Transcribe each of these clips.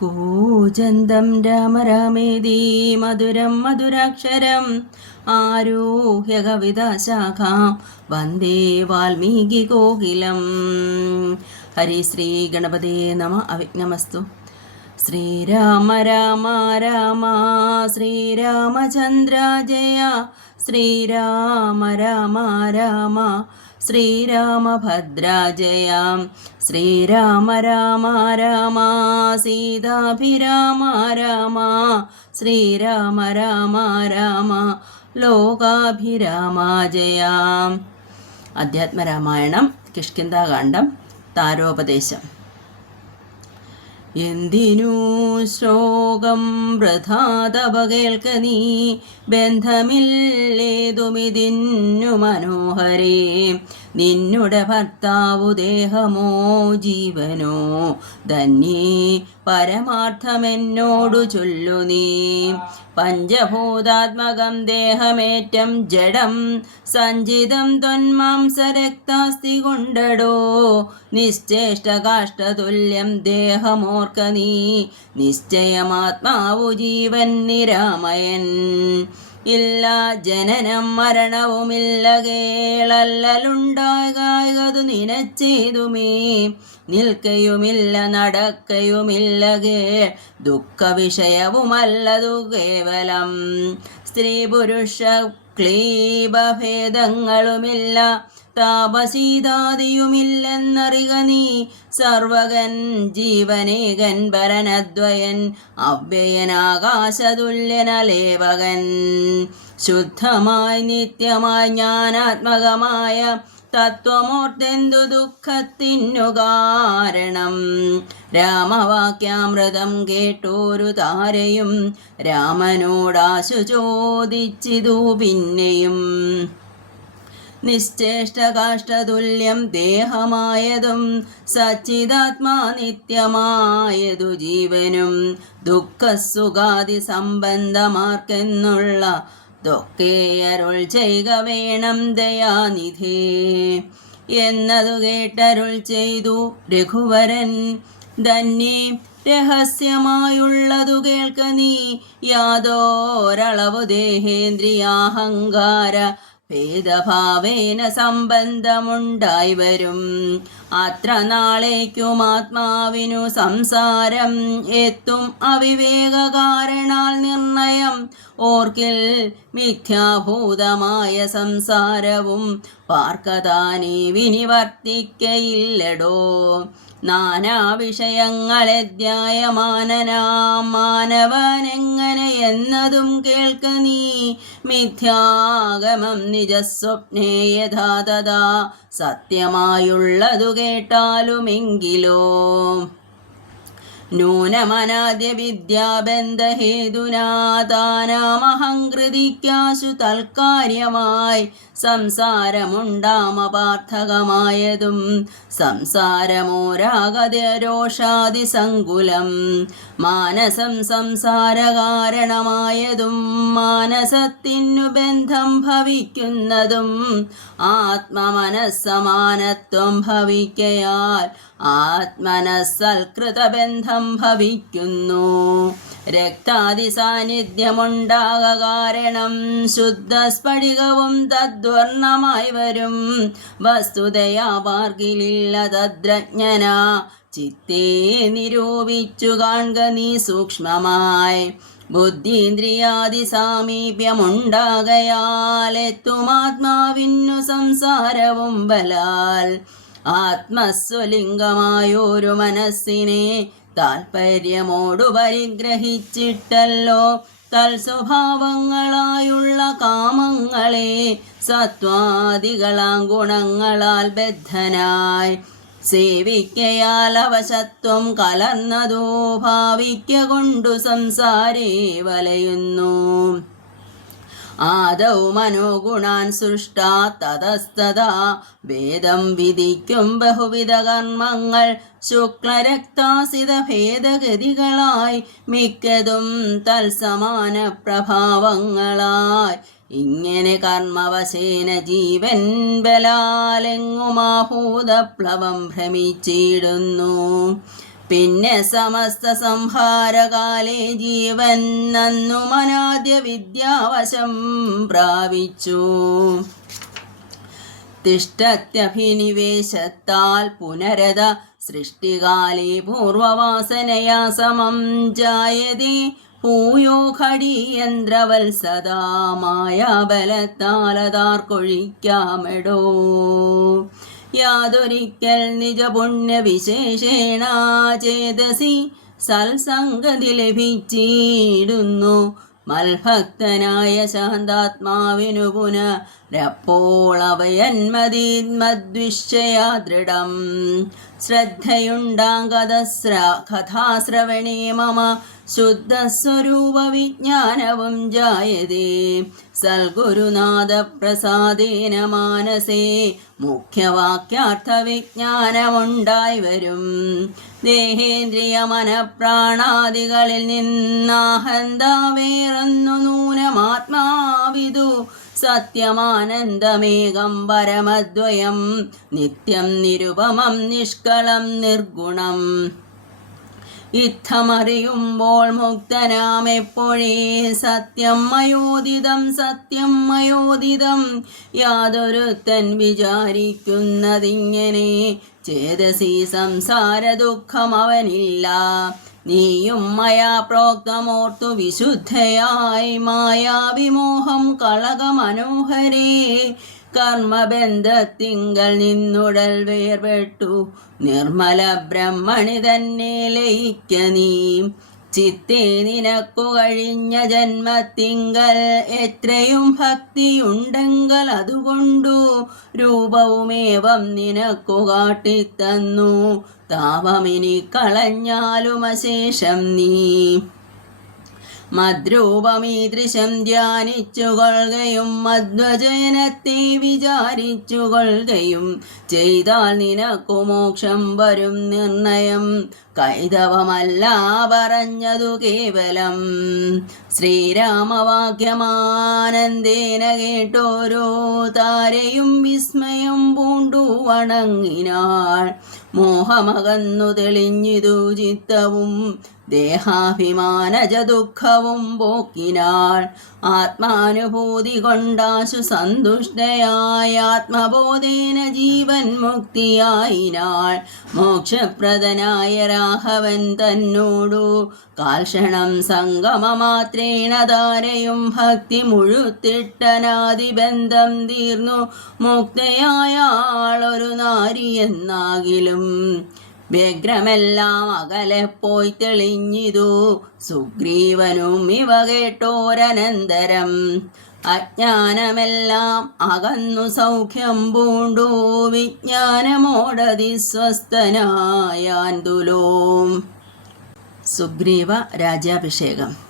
കൂജന്തം രാമ രാമേതി മധുരം മധുരാക്ഷരം ആരോഹ്യ കവിതാശാഖാം വന്ദേ വാൽമീകി കോകിലം. ഹരി ശ്രീ ഗണപതേ നമ. അവിഘ്നമസ്തു. ശ്രീരാമ രാമ രാമ ശ്രീരാമചന്ദ്ര ജയ ശ്രീരാമ രാമ രാമ ശ്രീരാമഭദ്ര ജയ ശ്രീരാമ രാമ രാമ സീതാഭിരാമ രാമ ശ്രീരാമ രാമ രാമ ലോകാഭിരാമ ജയ. അധ്യാത്മരാമായണം കിഷ്കിന്ധാകാന്ഡം താരോപദേശം. എന്തിനു ശ്ലോകം വൃഥാ തപ കേൾക്ക നീ, ബന്ധമില്ലേതുമിതിന്നു മനോഹരേ. നിന്നുടെ ഭർത്താവു ദേഹമോ ജീവനോ, ധന്യേ പരമാർത്ഥമെന്നോടു ചൊല്ലു നീ. പഞ്ചഭൂതാത്മകം ദേഹമേറ്റം ജഡം, സഞ്ചിതം ത്വന്മാംസരക്താസ്തി കൊണ്ടടോ. നിശ്ചേഷ്ടകാഷ്ടതുല്യം ദേഹമോർക്ക നീ, നിശ്ചയമാത്മാവു ജീവൻ നിരാമയൻ. ഇല്ല ജനനം മരണവുമില്ല കേളല്ലലുണ്ടാകായതു നിനച്ചേതുമേ. നിൽക്കയുമില്ല നടക്കയുമില്ല കേൾ, ദുഃഖ വിഷയവുമല്ലതു കേവലം. സ്ത്രീ പുരുഷ ക്ലീബഭേദങ്ങളുമില്ല, താപശീതാദിയുമില്ലെന്നറിക നീ. സർവകൻ ജീവനേകൻ പരനദ്വയൻ, അവ്യയനാകാശതുല്യനലേവകൻ. ശുദ്ധമായി നിത്യമായി ജ്ഞാനാത്മകമായ തത്വമോർത്തെന്തു ദുഃഖത്തിനു കാരണം. രാമവാക്യാമൃതം കേട്ടോരു താരയും രാമനോടാശു ചോദിച്ചിതു പിന്നെയും. നിശ്ചേഷ്ടകാഷ്ടതുല്യം ദേഹമായതും സച്ചിദാത്മാ നിത്യമായതു ജീവനും. ദുഃഖസുഖാദി സംബന്ധമാർക്കെന്നുള്ള തൊക്കെ അരുൾ ചെയ്ക വേണം ദയാനിധേ. എന്നതു കേട്ടരുൾ ചെയ്തു രഘുവരൻ, ധന്യേ രഹസ്യമായുള്ളതു കേൾക്ക നീ. യാതൊരളവു ദേഹേന്ദ്രിയാഹങ്കാര ഭേദഭാവേന സംബന്ധമുണ്ടായി വരും. അത്ര നാളേക്കും ആത്മാവിനു സംസാരം എത്തും അവിവേക കാരണാൽ നിർണയം. ഓർക്കിൽ മിഥ്യാഭൂതമായ സംസാരവും പാർക്കതാനേ വിനിവർത്തിക്കയില്ലടോ. നാനാ വിഷയങ്ങളെധ്യായമാനനാം മാനവനെങ്ങനെ എന്നതും കേൾക്ക നീ. മിഥ്യാഗമം നിജസ്വപ്നേ യഥാ തഥാ, സത്യമായുള്ളതു കേട്ടാലുമെങ്കിലോ. നൂനമനാദ്യ വിദ്യാബന്ധഹേതുനാ താനാമഹങ്കൃതിക്കാശു തൽക്കാര്യമായി. സംസാരമുണ്ടാമപാർത്ഥകമായതും സംസാരമോരാഗരോഷാദിസങ്കുലം. മാനസം സംസാരകാരണമായതും മാനസത്തിനു ബന്ധം ഭവിക്കുന്നതും. ആത്മമനസ്സമാനത്വം ഭവിക്കയാൽ ആത്മനസ്സൽകൃതബന്ധം ഭവിക്കുന്നു. രക്താദി സാന്നിധ്യമുണ്ടാക കാരണം ശുദ്ധസ്ഫടികവും തദ്വർണ്ണമായി വരും. വസ്തുതയാ പാർക്കിലില്ല തദ്രജ്ഞനാ, ചിത്തേ നിരൂപിച്ചു കാൺക നീ സൂക്ഷ്മമായി. ബുദ്ധീന്ദ്രിയാദി സാമീപ്യമുണ്ടാകയാൽ എത്തുമാത്മാവിന്നു സംസാരവും ബലാൽ. ആത്മസ്വലിംഗമായൊരു മനസ്സിനെ താൽപര്യമോടു പരിഗ്രഹിച്ചിട്ടല്ലോ തൽസ്വഭാവങ്ങളായുള്ള കാമങ്ങളെ സത്വാദികളാം ഗുണങ്ങളാൽ ബദ്ധനായി സേവിക്കയാൽ അവശത്വം കലർന്നതോ ഭാവിക്ക കൊണ്ടു സംസാരേ വലയുന്നു. ആദൗ മനോഗുണാൻ സൃഷ്ടാ തതസ്തഥാ വേദം വിധിക്കും ബഹുവിധ കർമ്മങ്ങൾ ശുക്ലരക്താസിത ഭേദഗതികളായി മിക്കതും തൽസമാന പ്രഭാവങ്ങളായി. ഇങ്ങനെ കർമ്മവശേന ജീവൻ ബലാലെങ്ങുമാഭൂതപ്ലവം ഭ്രമിച്ചിടുന്നു. പിന്നെ സമസ്ത സംഹാരകാലേ ജീവൻ നന്നു മനാദ്യ വിദ്യാവശം പ്രാപിച്ചു. തിഷ്ടത്യഭിനിവേശത്താൽ പുനരത സൃഷ്ടികാലേ പൂർവവാസനയാ സമം ജായതേ ഭൂയോ ഘടീയന്ത്രവത്സദാ മായാബലത്താലതാർക്കൊഴിക്കാമെടോ. യാതൊരിക്കൽ നിജപുണ്യവിശേഷേണ ചേതസി സൽസംഗതി ലഭിച്ചിടുന്നു മൽഭക്തനായ ശാന്താത്മാവിനു പുനരപ്പോളവയന്മതീന്മദ്വിഷയാ ദൃഢം. ശ്രദ്ധയുണ്ടാം കഥാശ്രവണേ മമ ശുദ്ധസ്വരൂപ വിജ്ഞാനവും ജായതേ. സൽഗുരുനാഥ പ്രസാദേന മാനസേ മുഖ്യവാക്യാർത്ഥ വിജ്ഞാനമുണ്ടായി വരും. ദേഹേന്ദ്രിയ മനഃപ്രാണാദികളിൽ നിന്നാഹന്ത വേറൊന്നു നൂനമാത്മാവിദു സത്യമാനന്ദമേകം പരമദ്വയം നിത്യം നിരുപമം നിഷ്കളം നിർഗുണം. ഇത്തമറിയുമ്പോൾ മുക്തനാം എപ്പോഴേ സത്യം മയോദിതം സത്യം മയോദിതം. യാതൊരുത്തൻ വിചാരിക്കുന്നതിങ്ങനെ ചേതസി സംസാര ദുഃഖം അവനില്ല. നീയും മയാ പ്രോക്തമോർത്തു വിശുദ്ധയായി മായാവിമോഹം കളകമനോഹരേ. കർമ്മബന്ധത്തിങ്കൽ നിന്നുടൽ വേർപെട്ടു നിർമ്മല ബ്രഹ്മണി തന്നെ ലയിക്ക നീ. ചിത്തേ നിനക്കു കഴിഞ്ഞ ജന്മത്തിങ്കൽ എത്രയും ഭക്തിയുണ്ടെങ്കിൽ അതുകൊണ്ടു രൂപവുമേവം നിനക്കു കാട്ടിത്തന്നു. താപമിനി കളഞ്ഞാലും അശേഷം നീ മദ്രൂപമീദൃശം ധ്യാനിച്ചുകൊള്ളുകയും മധ്വജനത്തെ വിചാരിച്ചുകൊള്ളുകയും ചെയ്താൽ നിനക്കു മോക്ഷം വരും നിർണയം. കൈതവമല്ല പറഞ്ഞതു കേവലം. ശ്രീരാമവാക്യമാനന്ദേന കേട്ടോരോ താരയും വിസ്മയം പൂണ്ടു വണങ്ങിനാൾ. മോഹമകന്നു തെളിഞ്ഞിതു ചിത്തവും ദേഹാഭിമാനജ ദുഃഖവും പോക്കിനാൾ. ആത്മാനുഭൂതി കൊണ്ടാശു സന്തുഷ്ടയായ ആത്മബോധേന ജീവൻ മുക്തിയായിനാൾ. മോക്ഷപ്രദനായ രാഘവൻ തന്നോടു കാൽക്ഷണം സംഗമമാത്രേണ ധാരയും ഭക്തി മുഴുത്തിട്ടനാദിബന്ധം തീർന്നു മുക്തയായാളൊരു നാരി എന്നാകിലും. വ്യഗ്രമെല്ലാം അകലെ പോയി തെളിഞ്ഞിതു സുഗ്രീവനും ഇവ കേട്ടോരനന്തരം. അജ്ഞാനമെല്ലാം അകന്നു സൗഖ്യം പൂണ്ടു വിജ്ഞാനമോടതി സ്വസ്ഥനായാൻ തുലോം. സുഗ്രീവ രാജ്യാഭിഷേകം.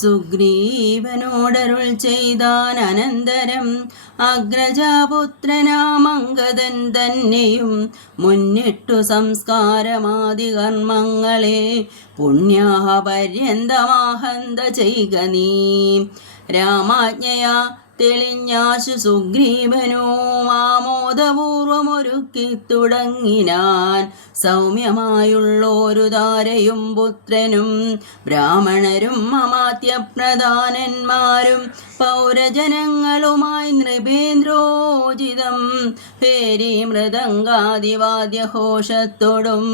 സുഗ്രീവനോടരുൾ ചെയ്താൻ അനന്തരം അഗ്രജാപുത്രനാമംഗദൻ തന്നെയും മുന്നിട്ടു സംസ്കാരമാദി കർമ്മങ്ങളെ പുണ്യാപര്യന്തമാഹന്ത ചെയ്ക നീ. രാമാജ്ഞയാ തെളിഞ്ഞാശു സുഗ്രീവനോ ആമോദപൂർവമൊരുക്കി തുടങ്ങിനാൻ. സൗമ്യമായുള്ളോരു താരയും പുത്രനും ബ്രാഹ്മണരും അമാത്യപ്രധാനന്മാരും പൗരജനങ്ങളുമായി നൃപേന്ദ്രോചിതം പേരി മൃദംഗാദിവാദ്യഘോഷത്തോടും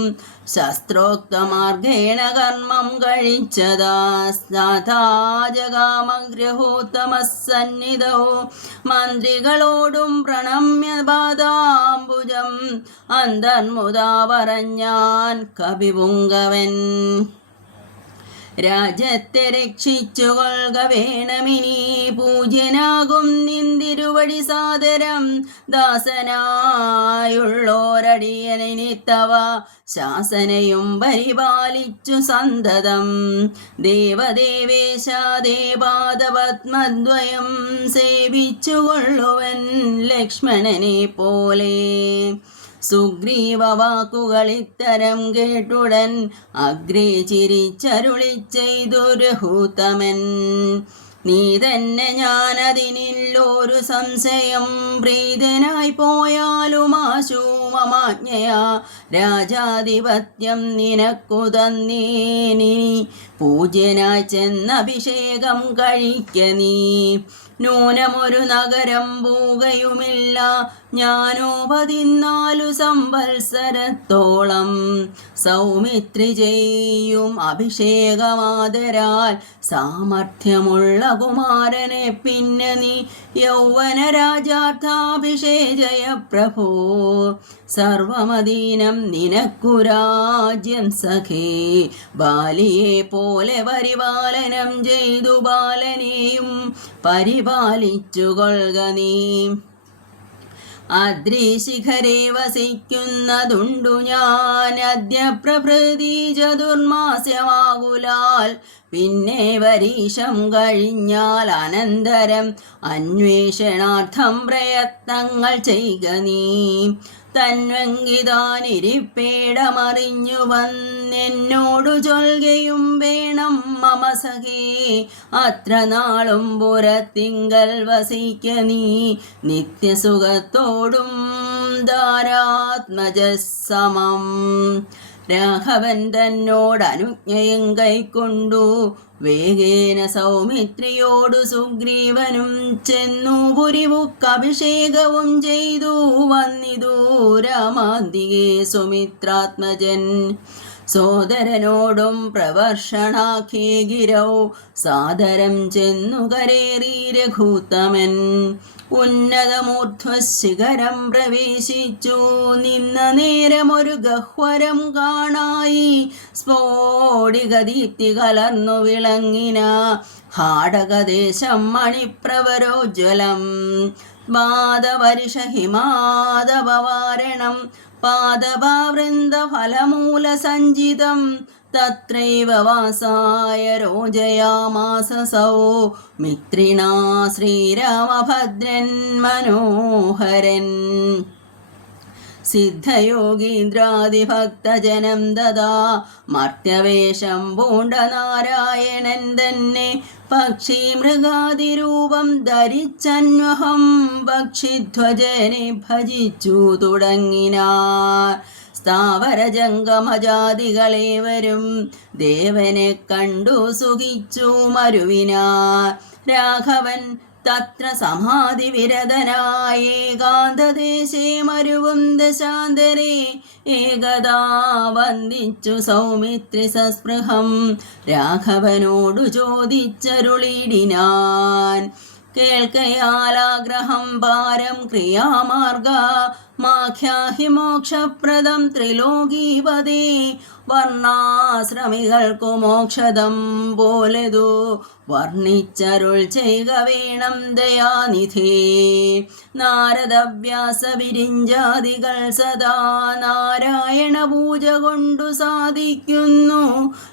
ശസ്ത്രോക്തമാർഗേണ കർമ്മം കഴിച്ചതാസ്നാഥാജകാമഗ്രഹോത്തമസന്നിധൗ. മന്ത്രികളോടും പ്രണമ്യ പാദാംബുജം അന്തർമുദാ പറഞ്ഞാൻ കവിപുങ്കവൻ. രാജ്യത്തെ രക്ഷിച്ചുകൊള്ളുക വേണമിനി പൂജ്യനാകും നിന്തിരുവടി സാദരം. ദാസനായുള്ളോരടിയനിത്തവ ശാസനയും പരിപാലിച്ചു സന്തതം. ദേവദേവേശാദേപാദപത്മദ്വയം സേവിച്ചുകൊള്ളുവൻ ലക്ഷ്മണനെ പോലെ. സുഗ്രീവ വാക്കുകളിത്തരം കേട്ടുടൻ അഗ്രേ ചിരിച്ചരുളി ചെയ്തു രഘുത്തമൻ. നീ തന്നെ ഞാനതിനില്ലൊരു സംശയം. പ്രീതനായി പോയാലും ആശുമമാജ്ഞയാ രാജാധിപത്യം നിനക്കു തന്നേനി. പൂജ്യനായി ചെന്നഭിഷേകം കഴിക്ക നീ. നൂനമൊരു നഗരം പൂകയുമില്ല ഞാനോ 14 സംവത്സരത്തോളം. സൗമിത്രി ചെയ്യും അഭിഷേകമാതരാൽ സാമർഥ്യമുള്ള കുമാരനെ പിന്നെ നീ യൗവന രാജാർത്ഥാഭിഷേചയ പ്രഭോ. സർവമദീനം നിനക്കു രാജ്യം സഖേ. ബാലിയെ പോലെ പരിപാലനം ചെയ്തു ബാലനെയും പരിപാലിച്ചു കൊള്ളുക നീ. അദ്രിശിഖരെ വസിക്കുന്നതുണ്ടു ഞാൻ അദ്യ പ്രഭൃതി ചതുർമാസ്യമാകുലാൽ. പിന്നെ വരീശം കഴിഞ്ഞാൽ അനന്തരം അന്വേഷണാർത്ഥം പ്രയത്നങ്ങൾ ചെയ്യുക നീ. തന്വങ്കിതാനിരിപ്പേടമറിഞ്ഞു വന്നെന്നോടു ചൊൽകയും വേണം മമ സഖേ. അത്ര നാളും പുരത്തിങ്കൽ വസിക്ക നീ നിത്യസുഖത്തോടും ധാരാത്മജസമം. രാഘവൻ തന്നോടനുജ്ഞയും കൈക്കൊണ്ടു വേഗേന സൗമിത്രിയോടു സുഗ്രീവനും ചെന്നു പുരിവുക്കഭിഷേകവും ചെയ്തു വന്നിതു രാമാന്തികേ സുമിത്രാത്മജൻ. സോദരനോടും പ്രവർഷണാഖ്യേ ഗിരൗ സാദരം ചെന്നു കരേറി രഘുത്തമൻ. ഉന്നതമൂർധ്വശ്ശിഖരം പ്രവേശിച്ചു നിന്ന നേരമൊരു ഗഹ്വരം കാണായി. സ്ഫോടികദീപ്തി കലർന്നു വിളങ്ങിന ഹാടകദേശം മണിപ്രവരോജ്വലം. മാധവരിഷഹിമാധവവാരണം പാദഭാവൃന്ദഫലമൂലസഞ്ചിതം. തത്രൈവ വാസായ രോജയാമാസ സൗമിത്രിണാ ശ്രീരാമഭദ്രൻ മനോഹരൻ. സിദ്ധയോഗീന്ദ്രാദിഭക്തജനം ദദാ മർത്യവേഷം പൂണ്ട നാരായണൻ തന്നെ. പക്ഷി മൃഗാദിരൂപം ധരിച്ചന്വഹം പക്ഷിധ്വജനെ ഭജിച്ചു തുടങ്ങിനാർ. സ്ഥാവരജംഗമജാതികളേവരും ദേവനെ കണ്ടു സുഖിച്ചു മരുവിനാർ. രാഘവൻ തത്ര സമാധിവിരതനായ ഏകാന്തദേശേ മരുവും ദശാന്തരേ. ഏകദാ വന്ദിച്ചു സൗമിത്രി സസ്പൃഹം രാഘവനോടു ചോദിച്ചരുളിടിനാൻ. കേൾക്കയാലാഗ്രഹം പാരം ക്രിയാമാർഗ മാഖ്യാഹി മോക്ഷപ്രദം ത്രിലോകീപദേ. വർണ്ണാശ്രമികൾക്കു മോക്ഷദം പോലെതു വർണ്ണിച്ചരുൾ ചെയ്യുക വേണം ദയാനിധേ. നാരദവ്യാസ വിരിഞ്ചാദികൾ സദാ നാരായണ പൂജ കൊണ്ടു സാധിക്കുന്നു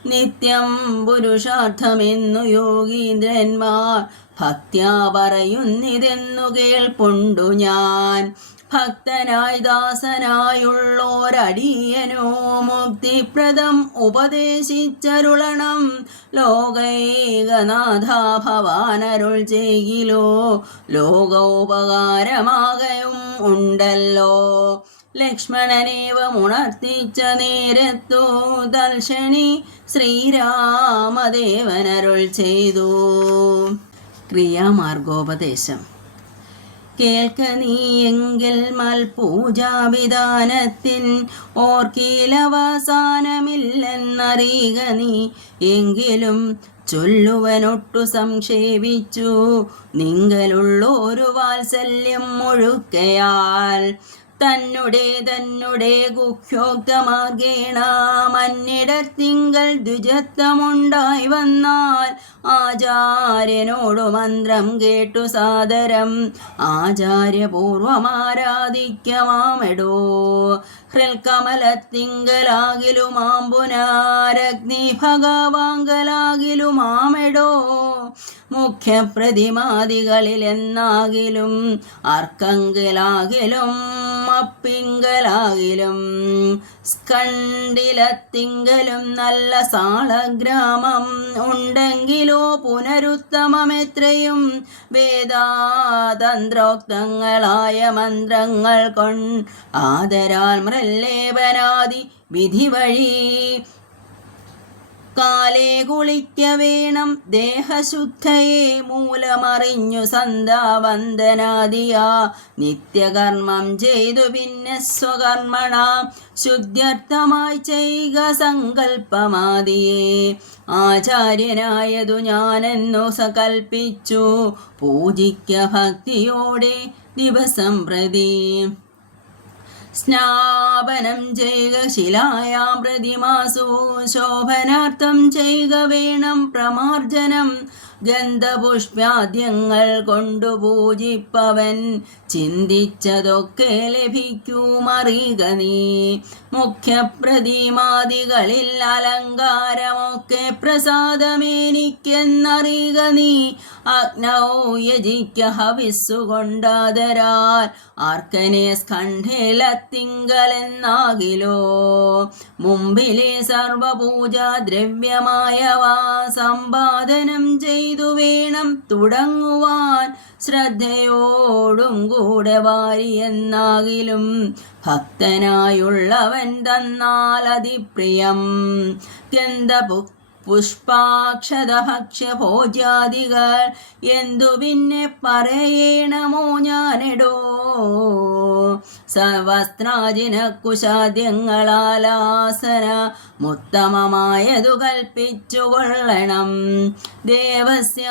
നിത്യം പുരുഷാർത്ഥമെന്നു യോഗീന്ദ്രന്മാർ ഭക്ത്യാ പറയുന്നിതെന്നു കേൾപ്പുണ്ടു ഞാൻ. ഭക്തനായി ദാസനായുള്ളോരടിയനോ മുക്തിപ്രദം ഉപദേശിച്ചരുളണം. ലോകൈകനാഥ ഭവാനരുൾ ചെയ്യിലോ ലോകോപകാരമാകയും ഉണ്ടല്ലോ. ലക്ഷ്മണനേവമുണർത്തിച്ച നേരത്തു തൽക്ഷണി ശ്രീരാമദേവനരുൾ ചെയ്തു. ക്രിയാമാർഗോപദേശം. കേൾക്ക നീ എങ്കിൽ മൽപൂജാവിധാനത്തിൻ ഓർക്കീലവസാനമില്ലെന്നറിയുക നീ. എങ്കിലും ചൊല്ലുവനൊട്ടു സംക്ഷേപിച്ചു നിങ്കലുള്ളൊരു വാത്സല്യം മുഴുക്കയാൽ. തന്നെ ഗുഹ്യോക്തമാർഗേണ മന്നിടത്തിങ്കൽ ദ്വിജത്വമുണ്ടായി വന്നാൽ ആചാര്യനോടു മന്ത്രം കേട്ടു സാദരം ആചാര്യപൂർവമാരാധിക്കമാമെടോ. ഹൃൽക്കമലത്തിങ്കലാകിലുമാമ്പുനാരഗ്നി ഭഗവാങ്കലാകിലുമാമെടോ. മുഖ്യപ്രതിമാദികളിലെന്നാകിലും അർക്കങ്കിലാകിലും അപ്പിങ്കലാകിലും സ്കണ്ഡിലത്തിങ്കലും നല്ല സാളഗ്രാമം ഉണ്ടെങ്കിലോ പുനരുത്തമമെത്രയും വേദാതന്ത്രോക്തങ്ങളായ മന്ത്രങ്ങൾ ആദരാൽ മൃല്ലേപനാദി വിധി വഴി കാലേ കുളിക്ക വേണം ദേഹശുദ്ധയെ മൂലമറിഞ്ഞു സന്ധ്യാവന്ദനാദിയാ നിത്യകർമ്മം ചെയ്തു പിന്നെ സ്വകർമ്മണ ശുദ്ധ്യർത്ഥമായി ചെയ്യുക സങ്കല്പമാദിയെ ആചാര്യനായതു ഞാനെന്നു സകൽപ്പിച്ചു പൂജിക്ക ഭക്തിയോടെ ദിവസം പ്രതി സ്നാപനം ചെയ്യുക ശിലായാം പ്രതിമാസു ശോഭനാർത്ഥം ചെയ്യുക വേണം പ്രമാർജനം ഗന്ധപുഷ്പാദ്യങ്ങൾ കൊണ്ടു പൂജിപ്പവൻ ചിന്തിച്ചതൊക്കെ ലഭിക്കുമറിയുക നീ മുഖ്യപ്രതിമാദികളിൽ അലങ്കാരമൊക്കെ പ്രസാദമേനിക്കെന്നറിയുക നീ അഗ്നൗ യജിക്ക ഹവിസ്സുകൊണ്ടാദരാൽ ആർക്കനെ സ്കണ്ഠേലത്തിങ്കലെന്നാകിലോ മുമ്പിലെ സർവപൂജാ ദ്രവ്യമായവ സമ്പാദനം ചെയ്തു വേണം തുടങ്ങുവാൻ ശ്രദ്ധയോടും കൂടെ വാരിയെന്നാകിലും ഭക്തനായുള്ളവൻ തന്നാൽ അതിപ്രിയം പുഷ്പാക്ഷതഭക്ഷ്യഭോജ്യാദികൾ എന്തു പിന്നെ പറയണമോ ഞാനെടോ വസ്ത്രാജിന കുശാദ്യങ്ങളാലാസന മുത്തമമായതു കൽപ്പിച്ചു കൊള്ളണം ദേവസ്യ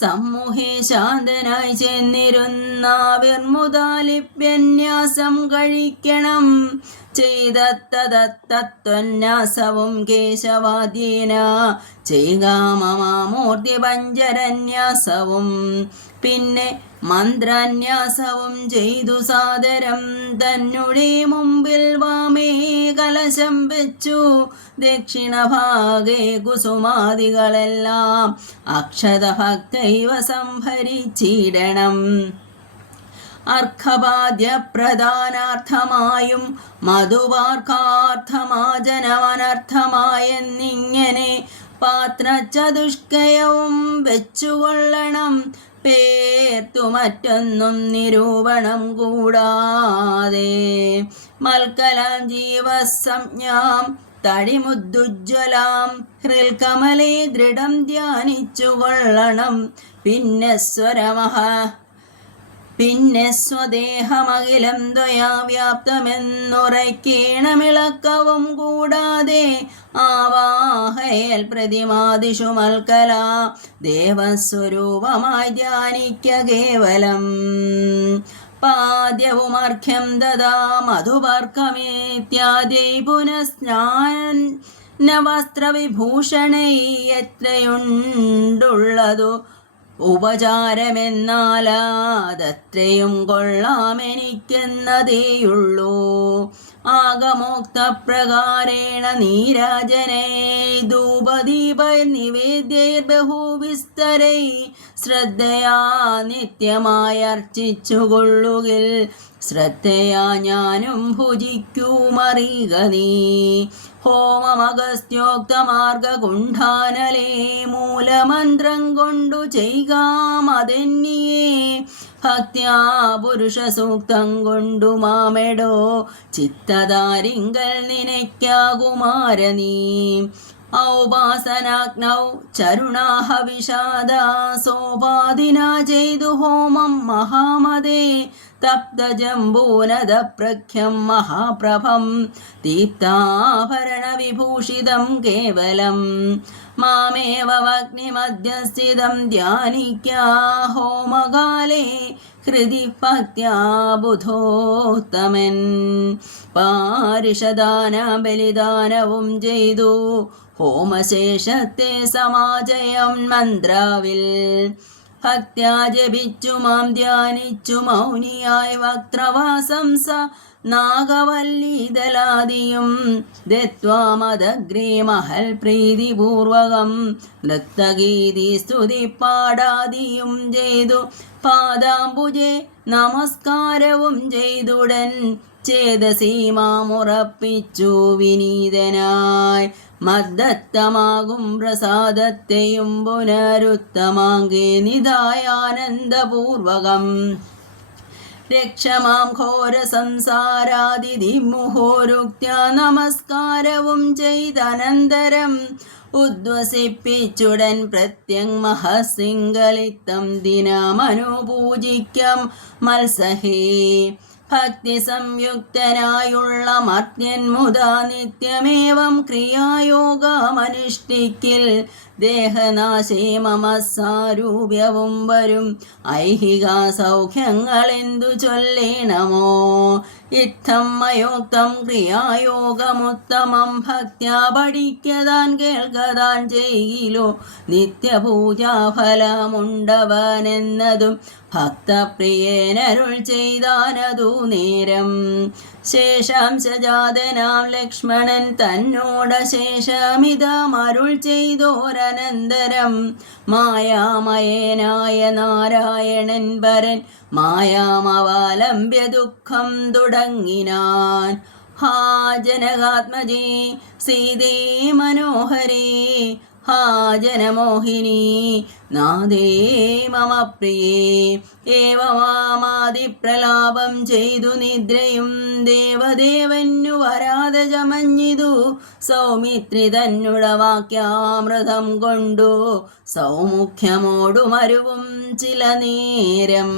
സമ്മുഹേ ശാന്തനായി ചെന്നിരുന്ന വിർമുദാലിപ്യന്യാസം കഴിക്കണം ചെയ്തത്തതത്വന്യാസവും കേശവാദ്യേന ചെയ്കാമൂർത്തി പഞ്ചരന്യാസവും പിന്നെ മന്ത്രന്യാസവും ചെയ്തു സാദരം തന്നെ മുമ്പിൽ വാമേ കലശം വെച്ചു ദക്ഷിണഭാഗേ കുസുമാദികളെല്ലാം അക്ഷതഭക്തൈവ സംഭരിച്ചിടണം അർഘപാദ്യപ്രധാനാർത്ഥമായും മധുവാർക്കാർത്ഥമാജനമനർത്ഥമായെന്നിങ്ങനെ പാത്രചതുഷ്കയവും വെച്ചുകൊള്ളണം പേർത്തു മറ്റൊന്നും നിരൂപണം കൂടാതെ മൽക്കലാം ജീവസംജ്ഞാം തടിമുദ്ദുജ്വലാം ഹൃൽകമലേ ദൃഢം ധ്യാനിച്ചു കൊള്ളണം പിന്നെ സ്വദേഹമഖിലം ദ്വയാ വ്യാപ്തമെന്നുറയ്ക്കേണമിളക്കവും കൂടാതെ ആവാഹയൽ പ്രതിമാദിഷു മൽക്കല ദേവസ്വരൂപമായി ധ്യാനിക്ക കേവലം പാദ്യവുമർഘ്യം ദദാ മധുപർക്കമേത്യാദ്യൈ പുനഃസ്നാന വസ്ത്രവിഭൂഷണൈ എത്രയുണ്ടുള്ളതു ഉപചാരമെന്നാലതത്രയും കൊള്ളാമെനിക്കെന്നതേയുള്ളൂ ആഗമോക്തപ്രകാരേണ നീരാജനൈ ധൂപദീപൈ നിവേദ്യൈർബഹുവിസ്തരൈ ശ്രദ്ധയാ നിത്യമായി അർച്ചിച്ചുകൊള്ളുകിൽ ശ്രദ്ധയാ ഞാനും ഭുജിക്കുമറിയുക നീ ഹോമമഗസ്ത്യോക്തമാർഗകുണ്ഠാനലേ മൂലമന്ത്രം കൊണ്ടു ചെയ്കാമതെന്നിയേ ഭക്ത്യാ പുരുഷസൂക്തം കൊണ്ടു മാമെടോ ചിത്തദാരിങ്കൽ നിനയ്ക്കാകുമാര നീ ഔപാസനാഗ്നൗ ചരുണാഹ വിഷാദാസോപാധിനാ ചെയ്തു ഹോമം മഹാമതേ തപ്തജംബൂനദ പ്രഖ്യം മഹാപ്രഭം ദീപ്താഭരണ വിഭൂഷിതം കേവലം മാമേവ അഗ്നിമധ്യസ്ഥിതം ധ്യാനിക്യാ ഹോമകാലേ ഹൃദി ഭക്ത്യാ ബുധോത്തമൻ പാരിഷദാന ബലിദാനവും ചെയ്തു ഹോമശേഷത്തെ സമാജയം മന്ത്രാവിൽ ഭക്ത്യാ ജപിച്ചു മാം ധ്യാനിച്ചു മൗനിയായി വക്ത്രവാസം നാഗവല്ലീതലാദിയും ദത്വാ മദഗ്രേ മഹൽ പ്രീതിപൂർവകം നൃത്തഗീതി സ്തുതി പാടാദിയും ചെയ്തു പാദാംബുജെ നമസ്കാരവും ചെയ്തുടൻ ചേതസീമാമുറപ്പിച്ചു വിനീതനായി മദ്ദത്തമാകും പ്രസാദത്തെയും പുനരുത്തമാങ്കേ നിധായാനന്ദപൂർവകം രക്ഷമാം ഘോര സംസാരാദിമുഹോരുക്ത്യ നമസ്കാരവും ചെയ്തനന്തരം ഉദ്വസിപ്പിച്ചുടൻ പ്രത്യങ് മഹസിംഗലിത്തം ദിനമനുപൂജിക്കം മത്സഹേ ഭക്തി സംയുക്തനായുള്ള മർത്യൻ മുതാ നിത്യമേവം ക്രിയായോഗമനുഷ്ഠിക്കിൽ ദേഹനാശേ മമ സാരൂപ്യവും വരും ഐഹിക സൗഖ്യങ്ങളെന്തു ചൊല്ലേണമോ ഇത്തം മയോക്തം ക്രിയായോഗമുത്തമം ഭക്ത്യാ പഠിക്കതാൻ കേൾക്കതാൻ ചെയ്യിലോ നിത്യപൂജാഫലമുണ്ടവനെന്നതും ഭക്തപ്രിയേനരുൾ ചെയ്താനതു നേരം ശേഷാംശജാതനാം ലക്ഷ്മണൻ തന്നോടശേഷമിതമരുൾ ചെയ്തോരനന്തരം മായാമയനായ നാരായണൻ പരൻ മായാമവാലംബ്യ ദുഃഖം തുടങ്ങിനാൻ. ഹാ ജനകാത്മജേ സീതേ മനോഹരേ, ഹാ ജനമോഹിനി നാദേ മമ പ്രിയേ. ഏവമാദിപ്രലാപം ചെയ്തു നിദ്രയും ദേവദേവന്നു വരാതെ ചമഞ്ഞിതു സൗമിത്രി തന്നുട വാക്യാമൃതം കൊണ്ടു സൗമുഖ്യമോടുമരുവും ചില നേരം.